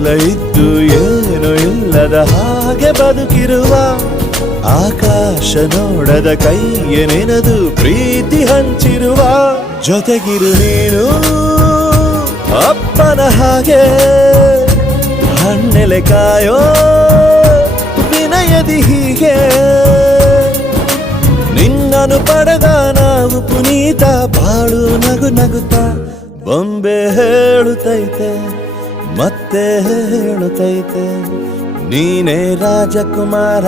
ಎಲ್ಲ ಇದ್ದು ಏನು ಇಲ್ಲದ ಹಾಗೆ ಬದುಕಿರುವ ಆಕಾಶ ನೋಡದ ಕೈಯ ನೆನೆದು ಪ್ರೀತಿ ಹಂಚಿರುವ ಜೊತೆಗಿರು ನೀನು ಅಪ್ಪನ ಹಾಗೆ ಹಣ್ಣೆಲೆ ಕಾಯೋ ವಿನಯದಿ ಹೀಗೆ ನಿನ್ನನು ಪಡೆದ ನಾವು ಪುನೀತ ಬಾಳು ನಗು ನಗುತ್ತಾ ಬೊಂಬೆ ಹೇಳುತ್ತೈತೆ ಮತ್ತೆ ಹೇಳುತ್ತೈತೆ ನೀನೇ ರಾಜಕುಮಾರ.